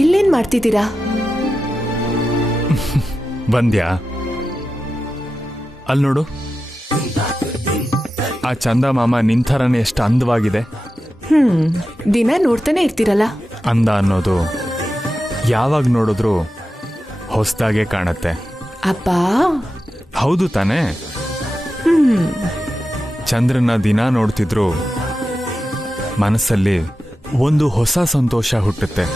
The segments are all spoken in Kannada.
ಇಲ್ಲೇನ್ ಮಾಡ್ತಿದ್ದೀರಾ? ಬಂದ್ಯಾ? ಅಲ್ಲಿ ನೋಡು, ಆ ಚಂದ ಮಾಮ ನಿಂಥರನೇ ಎಷ್ಟು ಅಂದವಾಗಿದೆ. ದಿನ ನೋಡ್ತಾನೆ ಇರ್ತೀರಲ್ಲ. ಅಂದ ಅನ್ನೋದು ಯಾವಾಗ ನೋಡಿದ್ರು ಹೊಸದಾಗೆ ಕಾಣತ್ತೆ. ಅಬ್ಬಾ, ಹೌದು ತಾನೇ? ಚಂದ್ರನ ದಿನ ನೋಡ್ತಿದ್ರು ಮನಸ್ಸಲ್ಲಿ ಒಂದು ಹೊಸ ಸಂತೋಷ ಹುಟ್ಟುತ್ತೆ.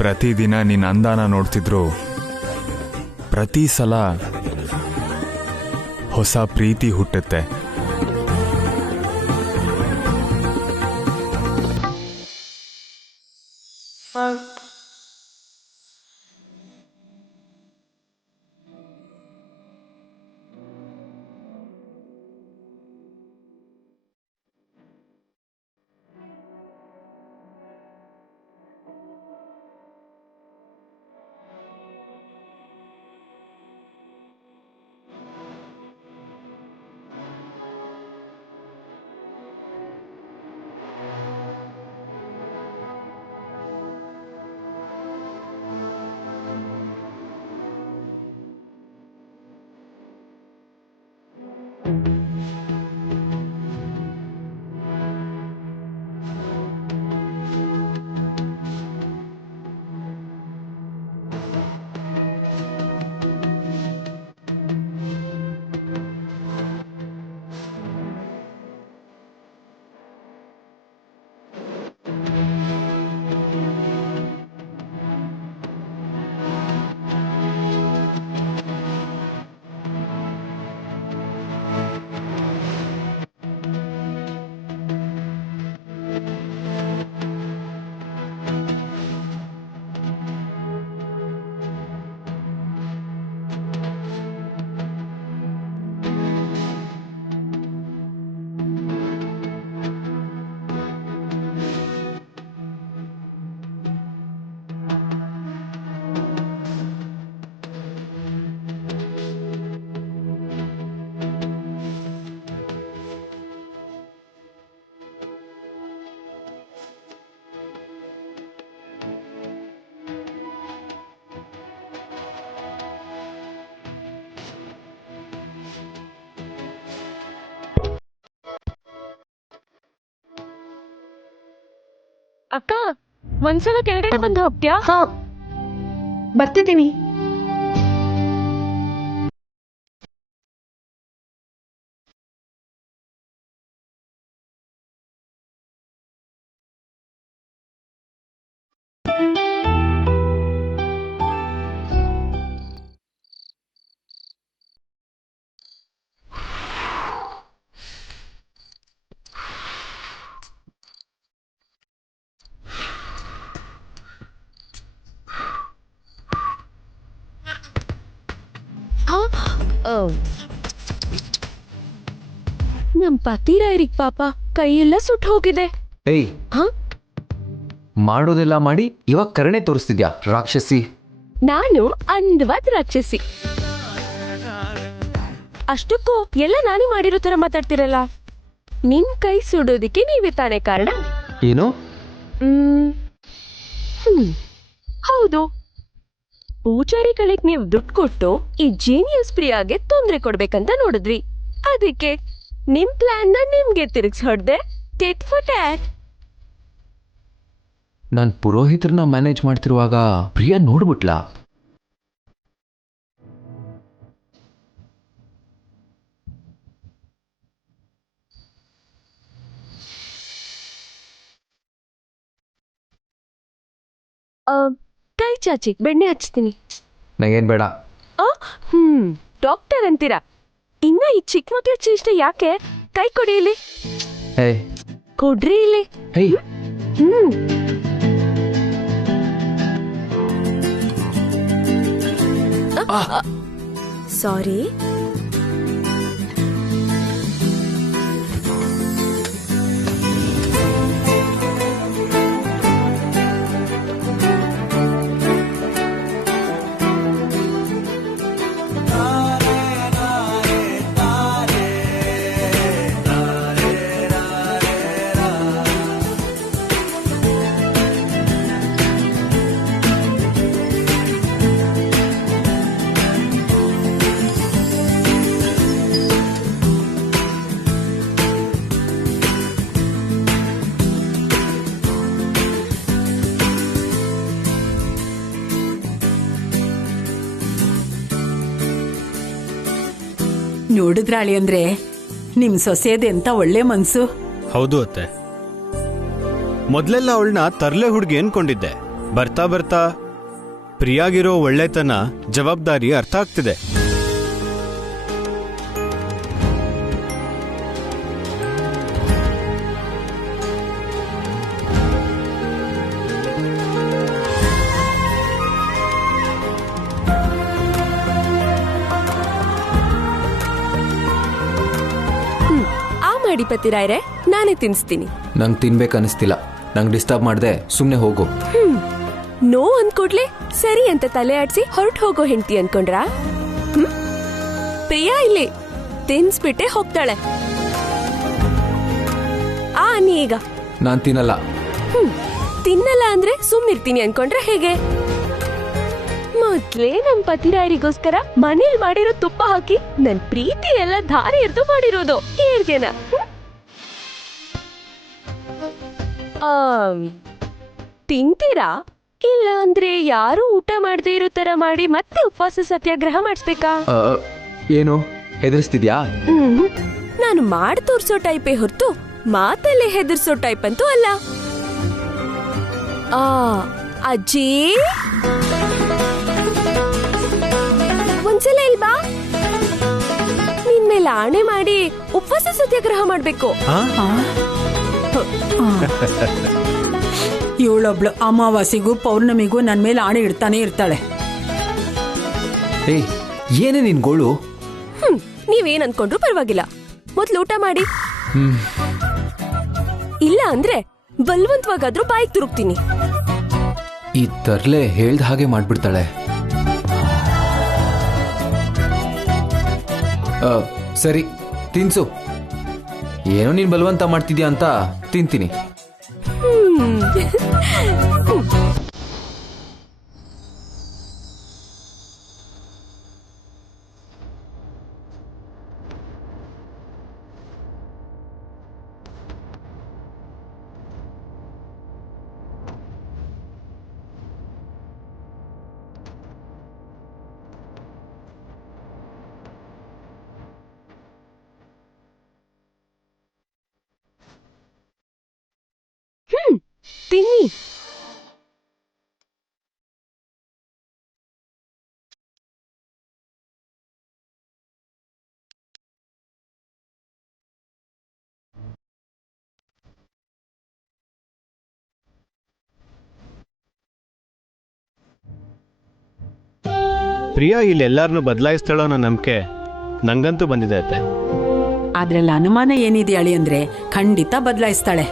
ಪ್ರತಿದಿನ ನಿನ್ನ ಅಂದಾನ ನೋಡ್ತಿದ್ರು ಪ್ರತಿ ಸಲ ಹೊಸ ಪ್ರೀತಿ ಹುಟ್ಟುತ್ತೆ. ಅಕ್ಕ, ಒಂದ್ಸಲ ಕೆಳಗಡೆ ಬಂದು ಹೋಗ್ತೀಯಾ? ಬರ್ತಿದ್ದೀನಿ. ನಮ್ ಪತಿರಾಯರಿಗೆ ಪಾಪ ಕೈಯೆಲ್ಲ ಸುಟ್ಟು ಹೋಗಿದೆ. ಏಯ್, ಮಾಡೋದೆಲ್ಲ ಮಾಡಿ ಇವಾಗ ಕರುಣೆ ತೋರಿಸ್ತಿದ್ಯಾ ರಾಕ್ಷಸಿ? ನಾನು ಅಂದವಾದ ರಾಕ್ಷಸಿ. ಅಷ್ಟಕ್ಕೂ ಎಲ್ಲ ನಾನೇ ಮಾಡಿರೋ ತರ ಮಾತಾಡ್ತಿರಲ್ಲ. ನಿನ್ ಕೈ ಸುಡೋದಿಕ್ಕೆ ನೀವೇ ತಾನೇ ಕಾರಣ? ಏನು? ಹೌದು, ಪೂಜಾರಿಗಳಿಗೆ ನೀವು ದುಡ್ಡು ಕೊಟ್ಟು ಈ ಜೀನಿಯಸ್ ಪ್ರಿಯಾಗೆ ತೊಂದರೆ ಕೊಡ್ಬೇಕಂತ ನೋಡಿದ್ವಿ. ಅದಕ್ಕೆ ನಿಮ್ ಪ್ಲಾನ್ ನ ನಿಮ್ಗೆ ತಿರುಗಿಸ್ ಹೊಡ್ದೆ. Tit for tat. ನಾನು ಪುರೋಹಿತರನ್ನ ಮ್ಯಾನೇಜ್ ಮಾಡ್ತಿರುವಾಗ ಪ್ರಿಯಾ ನೋಡ್ಬಿಟ್ಲಾ? ಕೈ ಚಾಚಿ ಬೆಣ್ಣೆ ಹಚ್ತೀನಿ. ನಂಗೇನ್ ಬೇಡ. ಡಾಕ್ಟರ್ ಅಂತೀರಾ? ಇನ್ನ ಈ ಚಿಕ್ಕ ಮಕ್ಳ ಚೇಷ್ಟೆ ಯಾಕೆ? ಕೈ ಕೊಡಿ ಇಲ್ಲಿ. ಏಯ್, ಕೊಡ್ರಿ ಇಲ್ಲಿ. ಏಯ್, ಸಾರಿ. ನೋಡಿದ್ರಾಳಿ ಅಂದ್ರೆ ನಿಮ್ ಸೊಸೆದೆಂತ ಒಳ್ಳೆ ಮನ್ಸು. ಹೌದು ಅತ್ತೆ. ಮೊದ್ಲೆಲ್ಲ ಅವಳನ್ನ ತರ್ಲೆ ಹುಡುಗಿ ಅನ್ಕೊಂಡಿದ್ದೆ. ಬರ್ತಾ ಬರ್ತಾ ಪ್ರಿಯಾಗಿರೋ ಒಳ್ಳೆತನ, ಜವಾಬ್ದಾರಿ ಅರ್ಥ ಆಗ್ತಿದೆ. ಮಾಡಿ ಪತಿರಾಯ್ರೆ, ನಾನೇ ತಿನ್ಸ್ತೀನಿ. ನಂಗೆ ತಿನ್ಬೇಕನ್ನಿಸ್ತಿಲ್ಲ. ನಂಗೆ ಡಿಸ್ಟರ್ಬ್ ಮಾಡ್ದೆ ಸುಮ್ಮನೆ ಹೋಗು. ನೋ ಅಂದ್ಕೊಡ್ಲೆ ಸರಿ ಅಂತ ತಲೆ ಆಡ್ಸಿ ಹೊರಟು ಹೋಗೋ ಹೆಂಡತಿ ಅನ್ಕೊಂಡ್ರಾ? ಪ್ರಿಯಾ ಇಲ್ಲಿ ತಿನ್ಸ್ಬಿಟ್ಟೆ ಹೋಗ್ತಾಳೆ. ನೀ ಈಗ ನಾನ್ ತಿನ್ನಲ್ಲ. ತಿನ್ನಲ್ಲ ಅಂದ್ರೆ ಸುಮ್ಮಿರ್ತೀನಿ ಅನ್ಕೊಂಡ್ರೆ ಹೇಗೆ? ಮೊದ್ಲೇ ನಮ್ ಪತಿರಾಯರಿಗೋಸ್ಕರ ಮನೇಲಿ ಮಾಡಿರೋ ತುಪ್ಪ ಹಾಕಿ ನನ್ ಪ್ರೀತಿ ಎಲ್ಲ ಧಾರೆ ಎರ್ದು ಮಾಡಿರೋದು. ಹೇರ್ಗೆನ ತಿಂತೀರಾ? ಇಲ್ಲ ಅಂದ್ರೆ ಯಾರು ಊಟ ಮಾಡದೇ ಇರೋ ತರ ಮಾಡಿ ಮತ್ತೆ ಉಪವಾಸ ಸತ್ಯಾಗ್ರಹ ಮಾಡಿಸ್ಬೇಕಾ? ಏನು ಹೆದರ್ಸ್ತಿದ್ಯಾ? ನಾನು ಮಾಡಿ ತೋರ್ಸೋ ಟೈಪೇ ಹೊರತು ಮಾತಲ್ಲೇ ಹೆದರ್ಸೋ ಟೈಪ್ ಅಂತೂ ಅಲ್ಲ. ಅಜ್ಜಿ ಒಂದ್ಸಲ ಇಲ್ವಾ? ನಿನ್ ಮೇಲೆ ಆಣೆ ಮಾಡಿ ಉಪವಾಸ ಸತ್ಯಾಗ್ರಹ ಮಾಡ್ಬೇಕು. ಇವಳೊಬ್ಳು ಅಮಾವಾಸ್ಯೆಗೂ ಪೌರ್ಣಮಿಗೂ ನನ್ ಮೇಲೆ ಆಣೆ ಇಡ್ತಾನೆ ಇರ್ತಾಳೆ. ಏಯ್, ಏನೇ ನಿನ್ ಗೋಳು? ನೀವೇನ್ ಅನ್ಕೊಂಡ್ರು ಪರವಾಗಿಲ್ಲ, ಮೊದ್ಲು ಊಟ ಮಾಡಿ. ಇಲ್ಲ ಅಂದ್ರೆ ಬಲ್ವಂತವಾಗಾದ್ರೂ ಬಾಯಿಗೆ ತುರುಕ್ತೀನಿ. ಈ ತರ್ಲೆ ಹೇಳ್ದ ಹಾಗೆ ಮಾಡ್ಬಿಡ್ತಾಳೆ. ಸರಿ ತಿನ್ಸು. ಏನೋ ನೀನ್ ಬಲವಂತ ಮಾಡ್ತಿದ್ಯಾ ಅಂತ ತಿಂತೀನಿ. ತಿನ್ನಿ. ಪ್ರಿಯಾ ಇಲ್ಲಿ ಎಲ್ಲಾರನ್ನೂ ಬದಲಾಯಿಸ್ತಾಳೋ ಅನ್ನೋ ನಂಬಿಕೆ ನಂಗಂತೂ ಬಂದಿದೆ ಅತ್ತೆ. ಅದ್ರಲ್ಲಿ ಅನುಮಾನ ಏನಿದೆ ಅಳಿ ಅಂದ್ರೆ ಖಂಡಿತ ಬದಲಾಯಿಸ್ತಾಳೆ.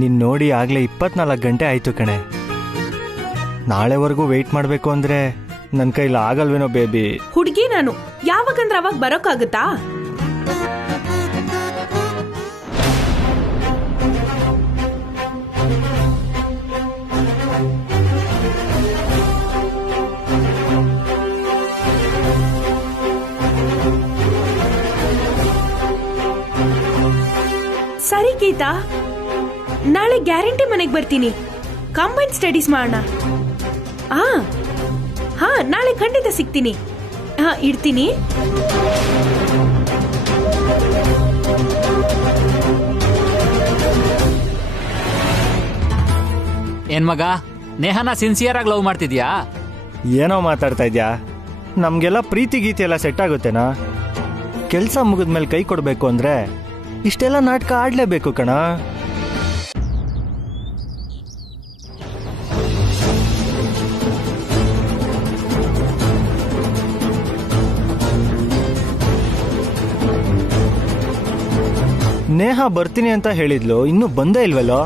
ನಿನ್ ನೋಡಿ ಆಗ್ಲೇ 24 ಗಂಟೆ ಆಯ್ತು ಕಣೆ. ನಾಳೆವರೆಗೂ ವೆಯ್ಟ್ ಮಾಡ್ಬೇಕು ಅಂದ್ರೆ ನನ್ ಕೈಲಿ ಆಗಲ್ವೇನೋ ಬೇಬಿ. ಹುಡುಗಿ ನಾನು ಯಾವಾಗಂದ್ರೆ ಅವಾಗ ಬರೋಕ್ಕಾಗುತ್ತಾ? ಸರಿ ಗೀತಾ, ನಾಳೆ ಗ್ಯಾರಂಟಿ ಮನೆಗೆ ಬರ್ತೀನಿ. ಕಂಬೈನ್ ಸ್ಟಡೀಸ್ ಮಾಡೋಣ. ಹಾ ನಾಳೆ ಖಂಡಿತ ಸಿಗ್ತೀನಿ. ಇಡ್ತೀನಿ. ಏನ್ ಮಗ, ನೇಹನ ಸಿನ್ಸಿಯರ್ ಆಗಿ ಲವ್ ಮಾಡ್ತಿದ್ಯಾ? ಏನೋ ಮಾತಾಡ್ತಾ ಇದ್ಯಾ? ನಮ್ಗೆಲ್ಲ ಪ್ರೀತಿ ಗೀತಿ ಎಲ್ಲ ಸೆಟ್ ಆಗುತ್ತೇನಾ? ಕೆಲ್ಸ ಮುಗಿದ್ಮೇಲೆ ಕೈ ಕೊಡ್ಬೇಕು ಅಂದ್ರೆ ಇಷ್ಟೆಲ್ಲ ನಾಟಕ ಆಡ್ಲೇಬೇಕು ಕಣ. ನೇಹ ಬರ್ತೀನಿ ಅಂತ ಹೇಳಿದ್ಲು, ಇನ್ನೂ ಬಂದೇ ಇಲ್ವಲ್ಲೋ?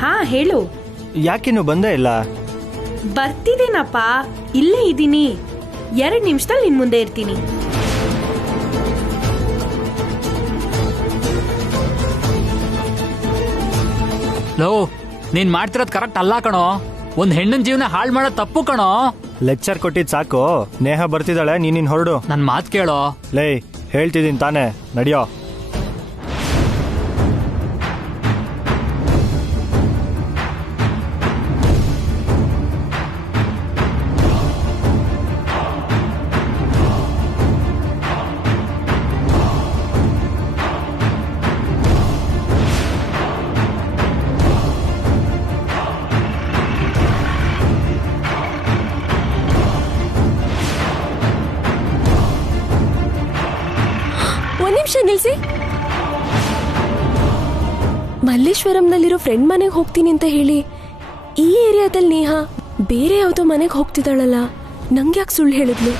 ಹಾ ಹೇಳು. ಯಾಕಿನ್ನು ಬಂದೇ ಇಲ್ಲ? ಬರ್ತಿದ್ದೀನಪ್ಪ, ಇಲ್ಲೇ ಇದ್ದೀನಿ. 2 ನಿಮಿಷದಲ್ಲಿ ನಿನ್ ಮುಂದೆ ಇರ್ತೀನಿ. ಲೋ, ನೀನ್ ಮಾಡ್ತಿರೋದ್ ಕರೆಕ್ಟ್ ಅಲ್ಲ ಕಣೋ. ಒಂದ್ ಹೆಣ್ಣಿನ ಜೀವನ ಹಾಳು ಮಾಡೋದ್ ತಪ್ಪು ಕಣೋ. ಲೆಕ್ಚರ್ ಕೊಟ್ಟಿದ್ ಸಾಕು. ನೇಹ ಬರ್ತಿದ್ದಾಳೆ, ನೀನ್ ಹೊರಡು. ನನ್ ಮಾತ್ ಕೇಳೋ. ಲೇ, ಹೇಳ್ತಿದ್ದೀನಿ ತಾನೇ, ನಡಿಯೋ. ಒಂದ್ ನಿಮಿಷ ನಿಲ್ಸಿ. ಮಲ್ಲೇಶ್ವರಂನಲ್ಲಿರೋ ಫ್ರೆಂಡ್ ಮನೆಗೆ ಹೋಗ್ತೀನಿ ಅಂತ ಹೇಳಿ ಈ ಏರಿಯಾದಲ್ಲಿ ನೇಹ ಬೇರೆ ಯಾವ್ದೋ ಮನೆಗೆ ಹೋಗ್ತಿದ್ದಾಳಲ್ಲ, ನಂಗೆ ಯಾಕೆ ಸುಳ್ಳು ಹೇಳಿದ್ಲು?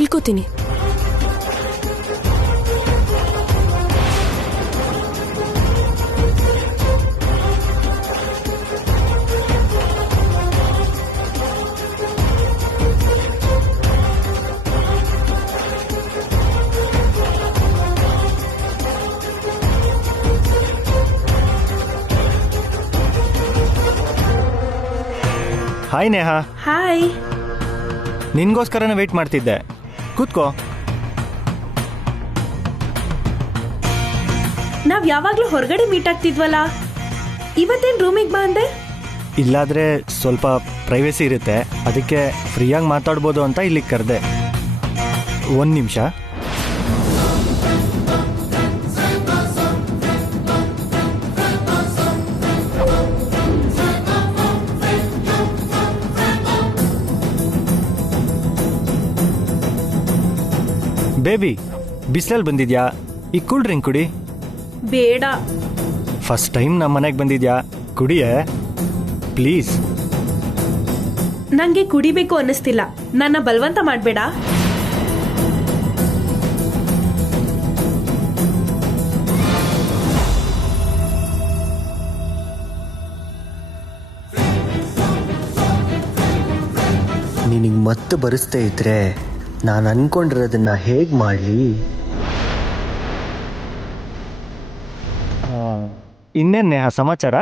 ಇಳ್ಕೋತೀನಿ. ಹಾಯ್ ನೇಹ. ಹಾಯ್. ನಿನ್ಗೋಸ್ಕರನೇ ವೇಟ್ ಮಾಡ್ತಿದ್ದೆ, ಕೂತ್ಕೋ. ನಾವ್ ಯಾವಾಗ್ಲೂ ಹೊರಗಡೆ ಮೀಟ್ ಆಗ್ತಿದ್ವಲ್ಲ, ಇವತ್ತೇನ್ ರೂಮಿಗೆ ಬಾ ಅಂದೆ? ಇಲ್ಲಾದ್ರೆ ಸ್ವಲ್ಪ ಪ್ರೈವೇಸಿ ಇರುತ್ತೆ, ಅದಕ್ಕೆ ಫ್ರೀಯಾಗಿ ಮಾತಾಡ್ಬೋದು ಅಂತ ಇಲ್ಲಿಗೆ ಕರೆದೆ. 1 ನಿಮಿಷ. ಬೇಬಿ, ಬಿಸಿಲಲ್ಲಿ ಬಂದಿದ್ಯಾ? ಈ ಕೂಲ್ ಡ್ರಿಂಕ್ ಕುಡಿ. ಬೇಡ. ಫಸ್ಟ್ ಟೈಮ್ ನಮ್ಮ ಮನೆಗೆ ಬಂದಿದ್ಯಾ, ಕುಡಿಯೇ ಪ್ಲೀಸ್. ನಂಗೆ ಕುಡಿಬೇಕು ಅನ್ನಿಸ್ತಿಲ್ಲ, ನನ್ನ ಬಲವಂತ ಮಾಡ್ಬೇಡ. ನಿನಗೆ ಮತ್ತೆ ಬರಿಸ್ತಾ ಇದ್ರೆ ನಾನು ಅನ್ಕೊಂಡಿರೋದನ್ನ ಹೇಗೆ ಮಾಡಲಿ? ಇನ್ನೇನು ನೇಹ ಸಮಾಚಾರ?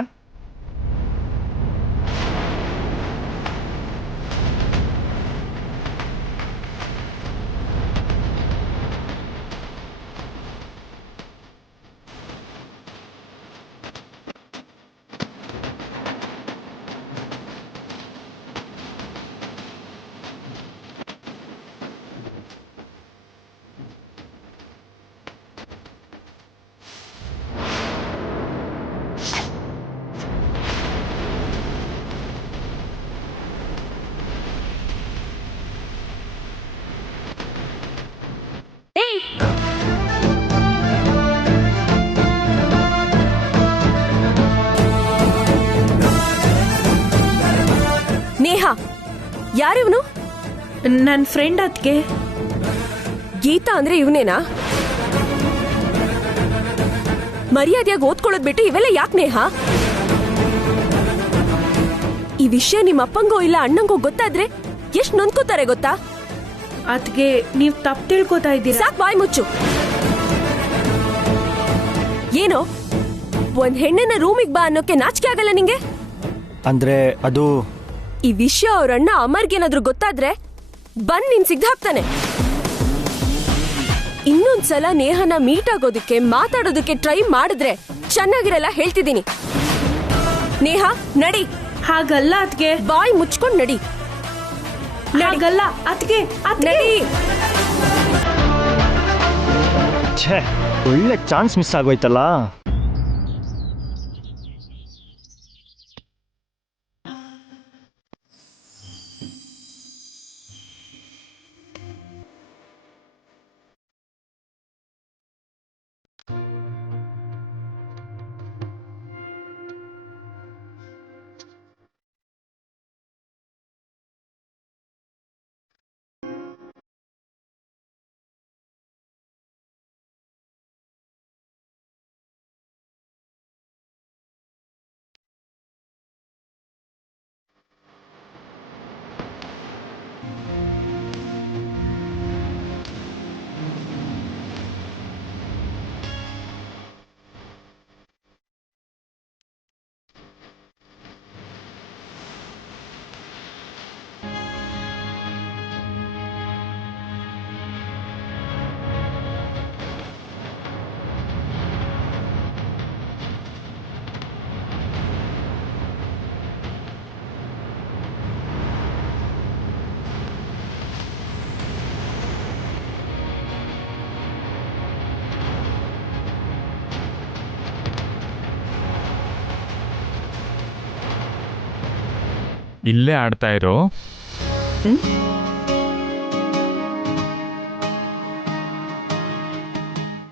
ನೇಹ, ಯಾರಿವನು? ನನ್ನ ಫ್ರೆಂಡ್ ಅದ್ಕೆ. ಗೀತಾ ಅಂದ್ರೆ ಇವನೇನಾ? ಮರ್ಯಾದೆಯಾಗಿ ಓದ್ಕೊಳ್ಳೋದ್ ಬಿಟ್ಟು ಇವೆಲ್ಲ ಯಾಕೆ ನೇಹ? ಈ ವಿಷಯ ನಿಮ್ಮ ಅಪ್ಪಂಗೋ ಇಲ್ಲ ಅಣ್ಣಂಗೋ ಗೊತ್ತಾದ್ರೆ ಎಷ್ಟ್ ನೊಂದ್ಕೋತಾರೆ ಗೊತ್ತಾ? ಅದ್ಕೆ ನೀವ್ ತಪ್ಪು ತಿಳ್ಕೊತಾ ಇದ್ದೀರಾ. ಸಾಕ್, ಬಾಯ್ ಮುಚ್ಚು. ಏನೋ ಒಂದ್ ಹೆಣ್ಣನ ರೂಮಿಗೆ ಬಾ ಅನ್ನೋಕೆ ನಾಚಿಕೆ ಆಗಲ್ಲ ನಿಂಗೆ? ಅಂದ್ರೆ ಅದು ಈ ವಿಷಯ ಅವ್ರ ಅಣ್ಣ ಅಮರ್ಗೇನಾದ್ರೂ ಗೊತ್ತಾದ್ರೆ ಬಂದ್ ನಿನ್ ಸಿಗ್ದು ಹಾಕ್ತಾನೆ. ಇನ್ನೊಂದ್ಸಲ ನೇಹನ ಮೀಟ್ ಆಗೋದಕ್ಕೆ ಮಾತಾಡೋದಕ್ಕೆ ಟ್ರೈ ಮಾಡಿದ್ರೆ ಚೆನ್ನಾಗಿರಲ್ಲ, ಹೇಳ್ತಿದ್ದೀನಿ. ನೇಹ, ನಡಿ. ಹಾಗಲ್ಲ ಅದ್ಕೆ. ಬಾಯ್ ಮುಚ್ಕೊಂಡ್ ನಡಿ. ಹಾಗಲ್ಲ ಅದ್ಕೆ. ನಡಿ. ಛೇ, ಒಳ್ಳೆ ಚಾನ್ಸ್ ಮಿಸ್ ಆಗೋಯ್ತಲ್ಲ. ಇಲ್ಲೇ ಆಡ್ತಾ ಇರೋ.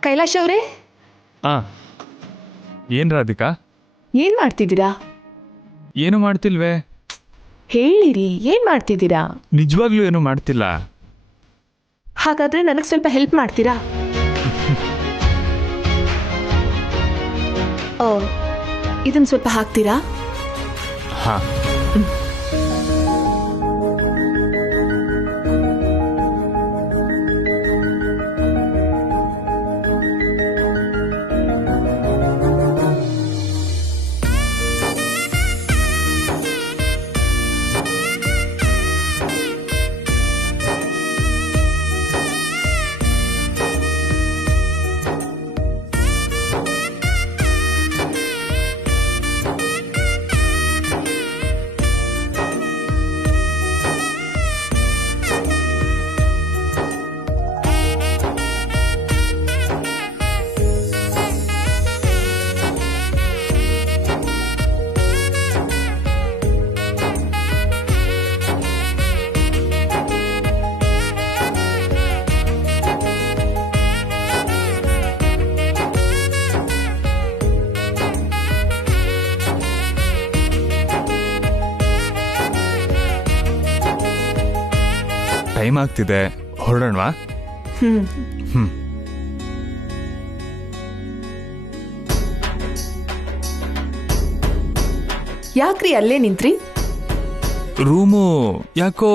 ಕೈಲಾಶ್ ಅವರೇ, ಏನ್ ರಾಧಿಕಾ? ಏನ್ ಮಾಡ್ತಿದ್ದೀರಾ? ಏನು ಮಾಡ್ತಿಲ್ವೇ? ಹೇಳಿರಿ, ಏನ್ ಮಾಡ್ತಿದ್ದೀರಾ? ನಿಜವಾಗ್ಲೂ ಏನು ಮಾಡ್ತಿಲ್ಲ. ಹಾಗಾದ್ರೆ ನನಗೆ ಸ್ವಲ್ಪ ಹೆಲ್ಪ್ ಮಾಡ್ತೀರಾ? ಓ, ಇದನ್ನ ಸ್ವಲ್ಪ ಹಾಕ್ತೀರಾ? ಹಾ. ಟೈಮ್ ಆಗ್ತಿದೆ, ಹೊರಡೋಣವಾ? ಯಾಕ್ರಿ ಅಲ್ಲೇ ನಿಂತ್ರಿ? ರೂಮು ಯಾಕೋ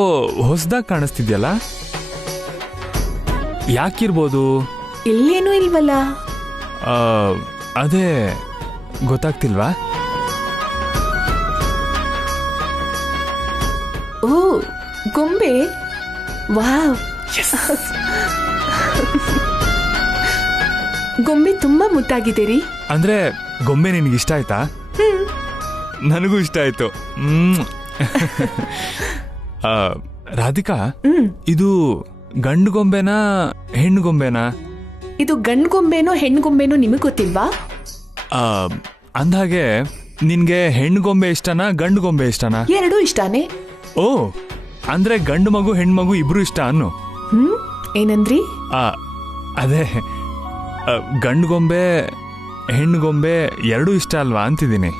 ಹೊಸದಾಗಿ ಕಾಣಿಸ್ತಿದ್ಯಲ್ಲ, ಯಾಕಿರ್ಬೋದು? ಇಲ್ಲೇನೂ ಇಲ್ವಲ್ಲ. ಅದೇ ಗೊತ್ತಾಗ್ತಿಲ್ವಾ? ಓ, ಗೊಂಬೆ. ವಾವ್, ಗೊಂಬೆ ತುಂಬಾ ಮುದ್ದಾಗಿದ್ದೀರಿ. ಅಂದ್ರೆ ಗೊಂಬೆ ನಿನ್ಗಿಷ್ಟ ಆಯ್ತಾ? ನನಗೂ ಇಷ್ಟ ಆಯ್ತು. ರಾಧಿಕಾ, ಇದು ಗಂಡು ಗೊಂಬೆನಾ ಹೆಣ್ಣು ಗೊಂಬೆನಾ? ಇದು ಗಂಡು ಗೊಂಬೆನೋ ಹೆಣ್ಣು ಗೊಂಬೆನೋ ನಿಮಗೆ ಗೊತ್ತಿಲ್ವಾ? ಅಂದ್ಹಾಗೆ ನಿನ್ಗೆ ಹೆಣ್ಣು ಗೊಂಬೆ ಇಷ್ಟನಾ ಗಂಡು ಗೊಂಬೆ ಇಷ್ಟನಾ? ಎರಡೂ ಇಷ್ಟಾನೆ. ಓ, ಅಂದ್ರೆ ಗಂಡು ಮಗು ಹೆಣ್ಣು ಮಗು ಇಬ್ರು ಇಷ್ಟ ಅನ್ನು. ಏನಂದ್ರಿ? ಅದೇ ಗಂಡು ಗೊಂಬೆ ಹೆಣ್ಣು ಗೊಂಬೆ ಎರಡೂ ಇಷ್ಟ ಅಲ್ವಾ ಅಂತಿದ್ದೀನಿ.